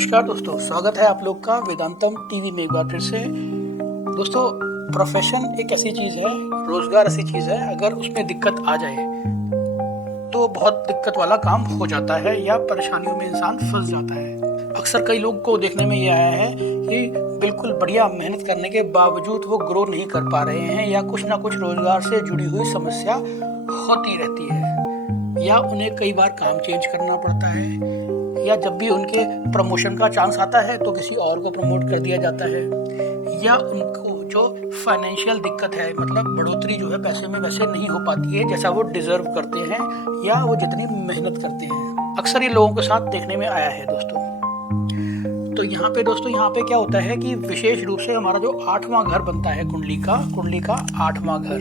नमस्कार दोस्तों, स्वागत है आप लोग का वेदांतम टीवी में एक बार फिर से। दोस्तों, प्रोफेशन एक ऐसी चीज़ है, रोजगार ऐसी चीज़ है, अगर उसमें दिक्कत आ जाए तो बहुत दिक्कत वाला काम हो जाता है या परेशानियों में इंसान फंस जाता है। अक्सर कई लोग को देखने में ये आया है कि बिल्कुल बढ़िया मेहनत करने के बावजूद वो ग्रो नहीं कर पा रहे हैं या कुछ ना कुछ रोजगार से जुड़ी हुई समस्या होती रहती है, या उन्हें कई बार काम चेंज करना पड़ता है, या जब भी उनके प्रमोशन का चांस आता है तो किसी और को प्रमोट कर दिया जाता है, या उनको जो फाइनेंशियल दिक्कत है, मतलब बढ़ोतरी जो है पैसे में वैसे नहीं हो पाती है जैसा वो डिजर्व करते हैं या वो जितनी मेहनत करते हैं। अक्सर ये लोगों के साथ देखने में आया है दोस्तों। तो यहाँ पे क्या होता है कि विशेष रूप से हमारा जो 8वां घर बनता है कुंडली का 8वां घर,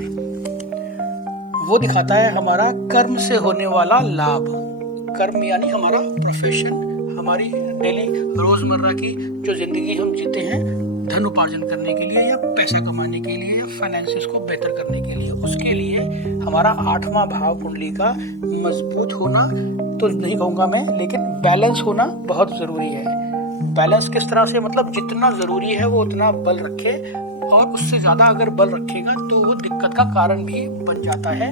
वो दिखाता है हमारा कर्म से होने वाला लाभ। कर्म यानी हमारा प्रोफेशन, हमारी डेली रोजमर्रा की जो जिंदगी हम जीते हैं धन उपार्जन करने के लिए या पैसा कमाने के लिए या फाइनेंसिस को बेहतर करने के लिए, उसके लिए हमारा 8वां भाव कुंडली का मजबूत होना तो नहीं कहूँगा मैं, लेकिन बैलेंस होना बहुत ज़रूरी है। बैलेंस किस तरह से, मतलब जितना ज़रूरी है वो उतना बल रखे, और उससे ज़्यादा अगर बल रखेगा तो वो दिक्कत का कारण भी बन जाता है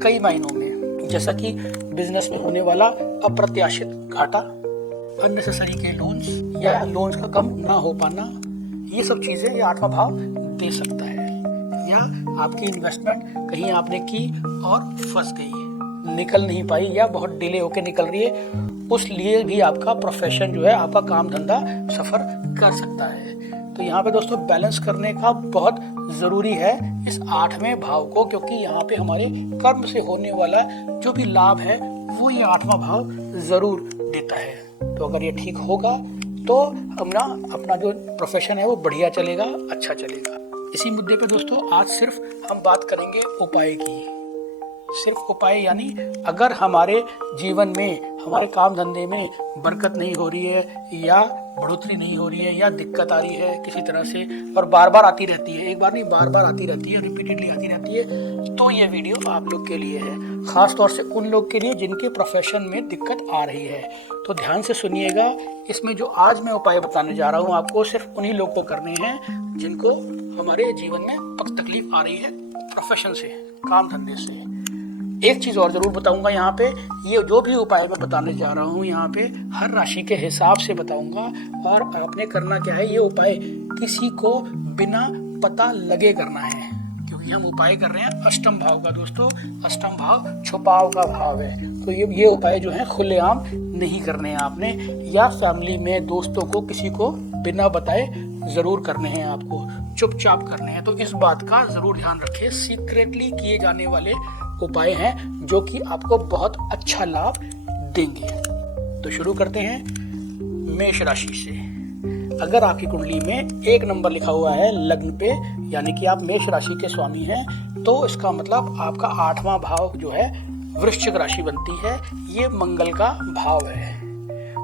कई मायनों में, जैसा कि बिजनेस में होने वाला अप्रत्याशित घाटा, अननेसेसरी के लोन्स या लोन्स का कम ना हो पाना, ये सब चीज़ें ये 8वां भाव दे सकता है। या आपकी इन्वेस्टमेंट कहीं आपने की और फंस गई, निकल नहीं पाई या बहुत डिले होके निकल रही है, उस लिए भी आपका प्रोफेशन जो है, आपका काम धंधा सफ़र कर सकता है। तो यहाँ पे दोस्तों बैलेंस करने का बहुत ज़रूरी है इस 8वें भाव को, क्योंकि यहाँ पे हमारे कर्म से होने वाला जो भी लाभ है वो ये 8वां भाव ज़रूर देता है। तो अगर ये ठीक होगा तो अपना जो प्रोफेशन है वो बढ़िया चलेगा, अच्छा चलेगा। इसी मुद्दे पे दोस्तों आज सिर्फ हम बात करेंगे उपाय की। सिर्फ उपाय यानी अगर हमारे जीवन में, हमारे काम धंधे में बरकत नहीं हो रही है या बढ़ोतरी नहीं हो रही है या दिक्कत आ रही है किसी तरह से और बार बार आती रहती है, एक बार नहीं बार बार आती रहती है, रिपीटेडली आती रहती है, तो ये वीडियो आप लोग के लिए है, ख़ास तौर से उन लोग के लिए जिनके प्रोफेशन में दिक्कत आ रही है। तो ध्यान से सुनिएगा, इसमें जो आज मैं उपाय बताने जा रहा हूँ आपको सिर्फ उन्हीं लोग को करने हैं जिनको हमारे जीवन में तकलीफ आ रही है प्रोफेशन से, काम धंधे से। एक चीज़ और ज़रूर बताऊंगा यहाँ पे, ये जो भी उपाय मैं बताने जा रहा हूँ यहाँ पे हर राशि के हिसाब से बताऊंगा, और आपने करना क्या है, ये उपाय किसी को बिना पता लगे करना है, क्योंकि हम उपाय कर रहे हैं अष्टम भाव का दोस्तों। अष्टम भाव छुपाव का भाव है, तो ये उपाय जो है खुलेआम नहीं करने हैं आपने, या फैमिली में दोस्तों को किसी को बिना बताए ज़रूर करने हैं, आपको चुपचाप करने हैं। तो इस बात का ज़रूर ध्यान रखें, सीक्रेटली किए जाने वाले उपाय हैं जो कि आपको बहुत अच्छा लाभ देंगे। तो शुरू करते हैं मेष राशि से। अगर आपकी कुंडली में 1 नंबर लिखा हुआ है लग्न पे, यानी कि आप मेष राशि के स्वामी हैं, तो इसका मतलब आपका 8वां भाव जो है वृश्चिक राशि बनती है, ये मंगल का भाव है।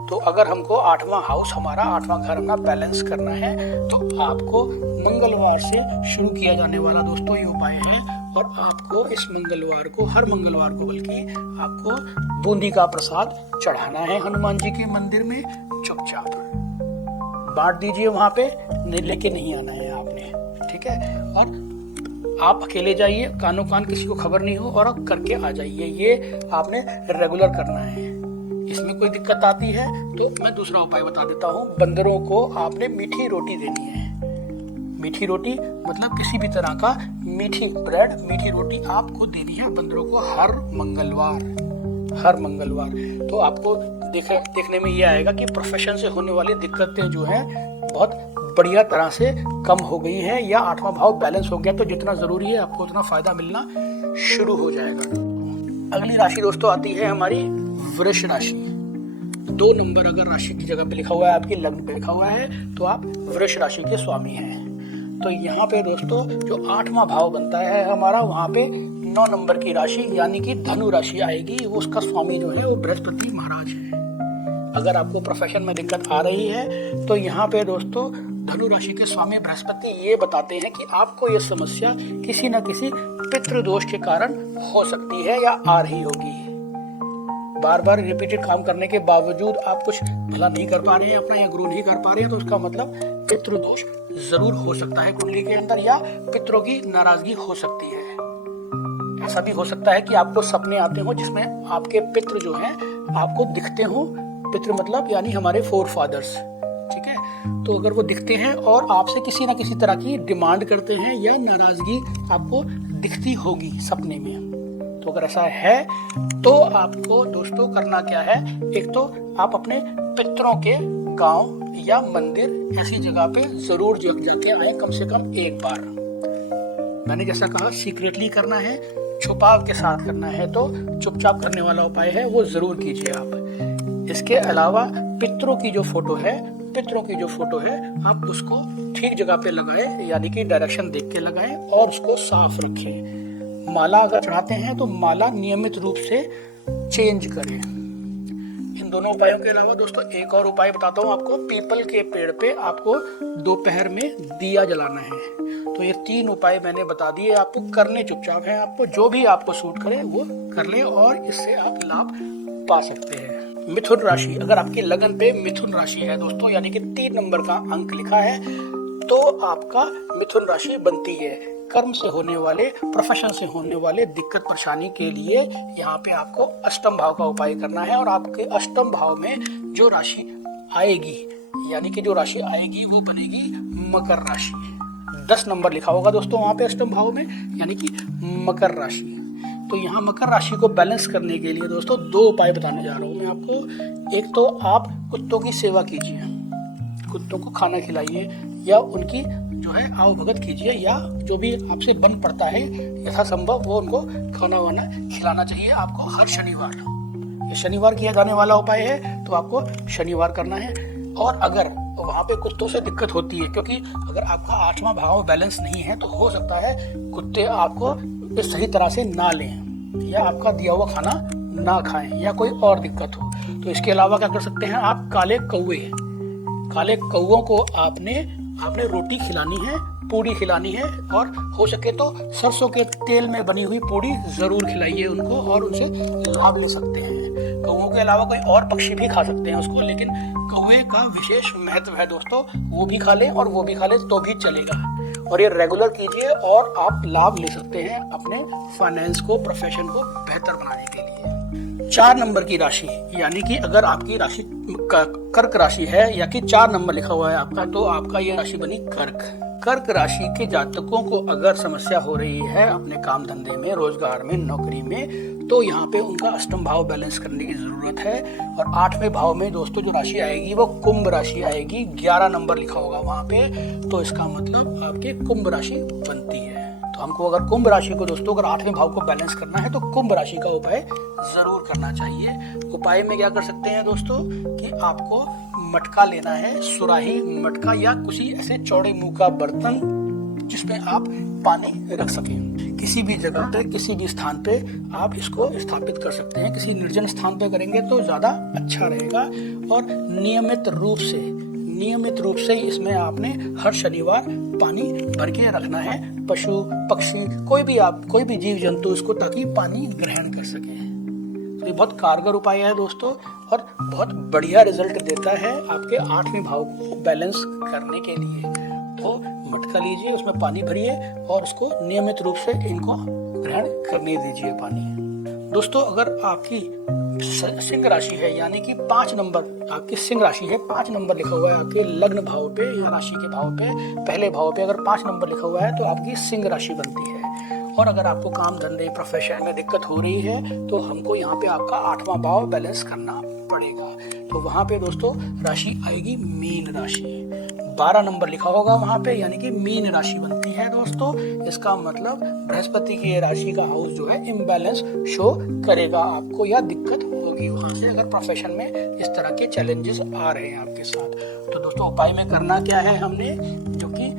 तो अगर हमको 8वां हाउस, हमारा 8वां घर अपना बैलेंस करना है, तो आपको मंगलवार से शुरू किया जाने वाला दोस्तों ये उपाय है, और आपको इस मंगलवार को, हर मंगलवार को बल्कि आपको बूंदी का प्रसाद चढ़ाना है हनुमान जी के मंदिर में, चुपचाप बांट दीजिए वहाँ पे, लेके नहीं आना है आपने, ठीक है। और आप अकेले जाइए, कानो कान किसी को खबर नहीं हो, और आप करके आ जाइए, ये आपने रेगुलर करना है। इसमें कोई दिक्कत आती है तो मैं दूसरा उपाय बता देता हूँ। बंदरों को आपने मीठी रोटी देनी है। मीठी रोटी मतलब किसी भी तरह का मीठी ब्रेड, मीठी रोटी आपको देनी है बंदरों को हर मंगलवार। तो आपको देखने में ये आएगा कि प्रोफेशन से होने वाली दिक्कतें जो हैं बहुत बढ़िया तरह से कम हो गई है, या 8वां भाव बैलेंस हो गया, तो जितना ज़रूरी है आपको उतना फ़ायदा मिलना शुरू हो जाएगा। अगली राशि दोस्तों आती है हमारी वृष राशि। 2 नंबर अगर राशि की जगह पे लिखा हुआ है, आपकी लग्न पे लिखा हुआ है, तो आप वृष राशि के स्वामी हैं। तो यहाँ पे दोस्तों जो 8वां भाव बनता है हमारा, वहाँ पे 9 नंबर की राशि यानी कि धनु राशि आएगी, वो उसका स्वामी जो है वो बृहस्पति महाराज है। अगर आपको प्रोफेशन में दिक्कत आ रही है तो यहाँ पे दोस्तों धनु राशि के स्वामी बृहस्पति ये बताते हैं कि आपको ये समस्या किसी न किसी पितृदोष के कारण हो सकती है या आ रही होगी। बार बार रिपीटेड काम करने के बावजूद आप कुछ भला नहीं कर पा रहे हैं अपना, या ग्रो नहीं कर पा रहे हैं, तो उसका मतलब पितृदोष जरूर हो सकता है कुंडली के अंदर, या पितरों की नाराजगी हो सकती है। ऐसा भी हो सकता है कि आपको सपने आते हो जिसमें आपके पितृ जो हैं आपको दिखते हो। पितृ मतलब यानी हमारे फोर फादर्स, ठीक है। तो अगर वो दिखते हैं और आपसे किसी ना किसी तरह की डिमांड करते हैं या नाराजगी आपको दिखती होगी सपने में, तो अगर ऐसा है तो आपको दोस्तों करना क्या है, एक तो आप अपने पितरों के गांव या मंदिर ऐसी जगह पे जरूर जाके आए, कम से कम एक बार। मैंने जैसा कहा सीक्रेटली करना है, छुपाव के साथ करना है, तो चुपचाप करने वाला उपाय है वो जरूर कीजिए आप। इसके अलावा पितरों की जो फोटो है आप उसको ठीक जगह पे लगाएं, यानी कि डायरेक्शन देख के लगाएं और उसको साफ रखें। माला अगर चढ़ाते हैं तो माला नियमित रूप से चेंज करें। इन दोनों उपायों के अलावा दोस्तों एक और उपाय बताता हूँ आपको। पीपल के पेड़ पे आपको दोपहर में दिया जलाना है। तो ये 3 उपाय मैंने बता दिए, आपको करने चुपचाप हैं, आपको जो भी आपको सूट करे वो कर ले और इससे आप लाभ पा सकते हैं। मिथुन राशि, अगर आपकी लगन पे मिथुन राशि है दोस्तों, यानी कि 3 नंबर का अंक लिखा है, तो आपका मिथुन राशि बनती है। कर्म से होने वाले, प्रोफेशन से होने वाले दिक्कत परेशानी के लिए यहाँ पे आपको अष्टम भाव का उपाय करना है। और आपके अष्टम भाव में जो राशि आएगी, यानी कि जो राशि आएगी वो बनेगी मकर राशि। 10 नंबर लिखा होगा दोस्तों वहाँ पे अष्टम भाव में, यानी कि मकर राशि। तो यहाँ मकर राशि को बैलेंस करने के लिए दोस्तों 2 उपाय बताने जा रहा हूँ मैं आपको। एक तो आप कुत्तों की सेवा कीजिए, कुत्तों को खाना खिलाइए या उनकी जो है आवभगत कीजिए, या जो भी आपसे बन पड़ता है यथासंभव वो उनको खाना वाना खिलाना चाहिए आपको हर शनिवार। ये शनिवार किया जाने वाला उपाय है, तो आपको शनिवार करना है। और अगर वहाँ पे कुत्तों से दिक्कत होती है, क्योंकि अगर आपका 8वां भाव बैलेंस नहीं है तो हो सकता है कुत्ते आपको सही तरह से ना लें या आपका दिया हुआ खाना ना खाएं या कोई और दिक्कत हो, तो इसके अलावा क्या कर सकते हैं आप, काले कौओं को आपने रोटी खिलानी है, पूड़ी खिलानी है, और हो सके तो सरसों के तेल में बनी हुई पूड़ी जरूर खिलाइए उनको और उनसे लाभ ले सकते हैं। कौओं के अलावा कोई और पक्षी भी खा सकते हैं उसको, लेकिन कौवे का विशेष महत्व है दोस्तों, वो भी खा लें और वो भी खा लें तो भी चलेगा। और ये रेगुलर कीजिए और आप लाभ ले सकते हैं अपने फाइनेंस को, प्रोफेशन को बेहतर बनाने के लिए। 4 नंबर की राशि, यानी कि अगर आपकी राशि कर्क राशि है या कि 4 नंबर लिखा हुआ है आपका, तो आपका ये राशि बनी कर्क राशि के जातकों को अगर समस्या हो रही है अपने काम धंधे में, रोजगार में, नौकरी में, तो यहाँ पे उनका अष्टम भाव बैलेंस करने की जरूरत है। और 8वें भाव में दोस्तों जो राशि आएगी वो कुंभ राशि आएगी, 11 नंबर लिखा होगा वहाँ पे, तो इसका मतलब आपके कुंभ राशि बनती है। तो हमको अगर कुंभ राशि को दोस्तों अगर 8वें भाव को बैलेंस करना है तो कुंभ राशि का उपाय जरूर करना चाहिए। उपाय में क्या कर सकते हैं दोस्तों कि आपको मटका लेना है, सुराही मटका या किसी ऐसे चौड़े मुंह का बर्तन जिसमें आप पानी रख सकें। किसी भी जगह पे, किसी भी स्थान पे आप इसको स्थापित कर सकते हैं। किसी निर्जन स्थान पे करेंगे तो ज़्यादा अच्छा रहेगा। और नियमित रूप से इसमें आपने हर शनिवार पानी भर के रखना है। पशु पक्षी कोई भी जीव जंतु इसको, ताकि पानी ग्रहण कर सके। तो ये बहुत कारगर उपाय है दोस्तों और बहुत बढ़िया रिजल्ट देता है आपके 8वें भाव को बैलेंस करने के लिए। तो मटका लीजिए, उसमें पानी भरिए और उसको नियमित रूप से इनको ग्रहण करने दीजिए पानी। दोस्तों अगर आपकी सिंह राशि है, यानी कि 5 नंबर आपकी सिंह राशि है, 5 नंबर लिखा हुआ है आपके लग्न भाव पे या राशि के भाव पे, पहले भाव पे अगर 5 नंबर लिखा हुआ है तो आपकी सिंह राशि बनती है। और अगर आपको काम धंधे प्रोफेशन में दिक्कत हो रही है तो हमको यहाँ पे आपका 8वां भाव बैलेंस करना पड़ेगा। तो वहाँ पे दोस्तों राशि आएगी मीन राशि, 12 नंबर लिखा होगा वहाँ पे, यानी कि मीन राशि बनती है दोस्तों। इसका मतलब बृहस्पति की राशि का हाउस जो है इम्बैलेंस शो करेगा आपको, या दिक्कत होगी वहाँ से अगर प्रोफेशन में इस तरह के चैलेंजेस आ रहे हैं आपके साथ। तो दोस्तों उपाय में करना क्या है हमने, जो कि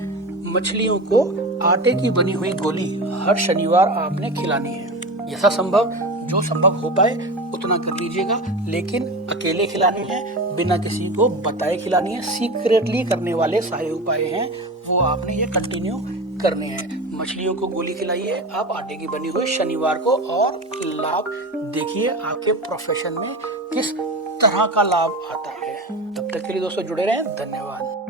मछलियों को आटे की बनी हुई गोली हर शनिवार आपने खिलानी है। यथासंभव जो संभव हो पाए उतना कर लीजिएगा, लेकिन अकेले खिलानी है, बिना किसी को बताए खिलानी है। सीक्रेटली करने वाले सारे उपाय हैं वो आपने ये कंटिन्यू करने हैं। मछलियों को गोली खिलाइए आप आटे की बनी हुई शनिवार को, और लाभ देखिए आपके प्रोफेशन में किस तरह का लाभ आता है। तब तक के लिए दोस्तों जुड़े रहें। धन्यवाद।